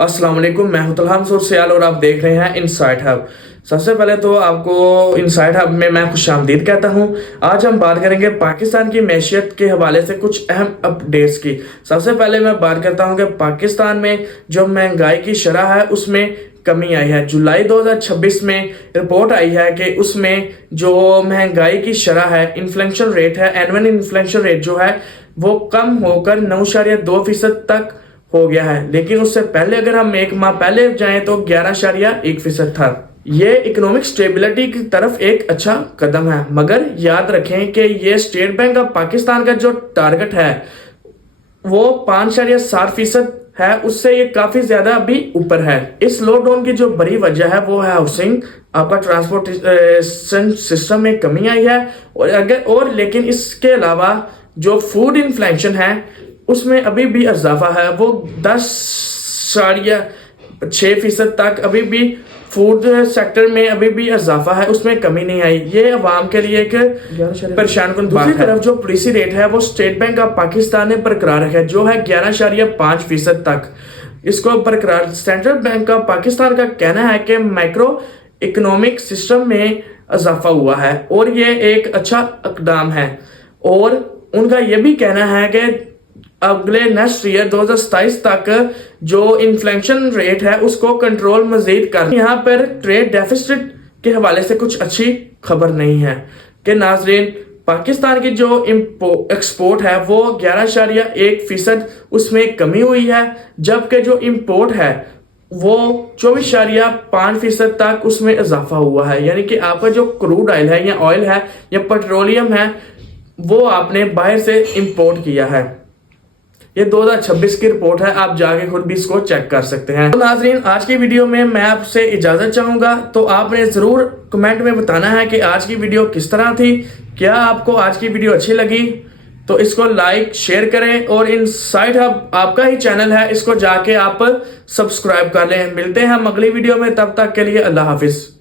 अस्सलाम वालेकुम, मैं हूं तलहा मंसूर सियाल और आप देख रहे हैं इनसाइट हब। सबसे पहले तो आपको इनसाइट हब में मैं खुशामदीद कहता हूं। आज हम बात करेंगे पाकिस्तान की मैशियत के हवाले से कुछ अहम अपडेट्स की। सबसे पहले मैं बात करता हूं कि पाकिस्तान में जो महंगाई की शरह है उसमें कमी आई है। जुलाई 2026 में रिपोर्ट आई है कि उसमें जो महंगाई की शरह है, इन्फ्लेशन रेट है, एनुअल इन्फ्लेशन रेट जो है वो कम होकर 9.2% तक हो गया है। लेकिन उससे पहले अगर हम एक माह पहले जाएं तो 11.1% था। ये इकोनॉमिक स्टेबिलिटी की तरफ एक अच्छा कदम है, मगर याद रखें कि ये स्टेट बैंक ऑफ पाकिस्तान का जो टारगेट है वो 5.7% है, उससे ये काफी ज्यादा अभी ऊपर है। इस लॉकडाउन की जो बड़ी वजह है वो है हाउसिंग, आपका ट्रांसपोर्टेशन सिस्टम में कमी आई है लेकिन इसके अलावा जो फूड इन्फ्लेशन है उसमें अभी भी इजाफा है। वो 10.6% तक अभी भी फूड सेक्टर में अभी भी इजाफा है, उसमें कमी नहीं आई। ये अवाम के लिए एक परेशान कुन बात है। दूसरी तरफ जो पॉलिसी रेट है वो स्टेट बैंक ऑफ पाकिस्तान ने बरकरार रखा है, जो है 11.5% तक। इसको बरकरार सेंट्रल बैंक ऑफ पाकिस्तान का कहना है कि माइक्रो इकोनॉमिक सिस्टम में इजाफा हुआ है और ये एक अच्छा इकदाम है। और उनका ये भी कहना है कि अगले नेक्स्ट ईयर 2027 तक जो इन्फ्लेशन रेट है उसको कंट्रोल मजीद कर। यहाँ पर ट्रेड डेफिसिट के हवाले से कुछ अच्छी खबर नहीं है कि नाजरीन, पाकिस्तान की जो एक्सपोर्ट है वो 11.1% उसमें कमी हुई है, जबकि जो इंपोर्ट है वो 24.5% तक उसमें इजाफा हुआ है। यानी कि आपका जो क्रूड ऑयल है या ऑयल है या पेट्रोलियम है वो आपने बाहर से इंपोर्ट किया है। ये 2026 की रिपोर्ट है, आप जाके खुद भी इसको चेक कर सकते हैं। तो नाजरीन, आज की वीडियो में मैं आपसे इजाजत चाहूंगा, तो आपने जरूर कमेंट में बताना है कि आज की वीडियो किस तरह थी। क्या आपको आज की वीडियो अच्छी लगी तो इसको लाइक शेयर करें और इनसाइट हब आपका ही चैनल है, इसको जाके आप सब्सक्राइब कर लें। मिलते हैं हम अगली वीडियो में, तब तक के लिए अल्लाह हाफिज।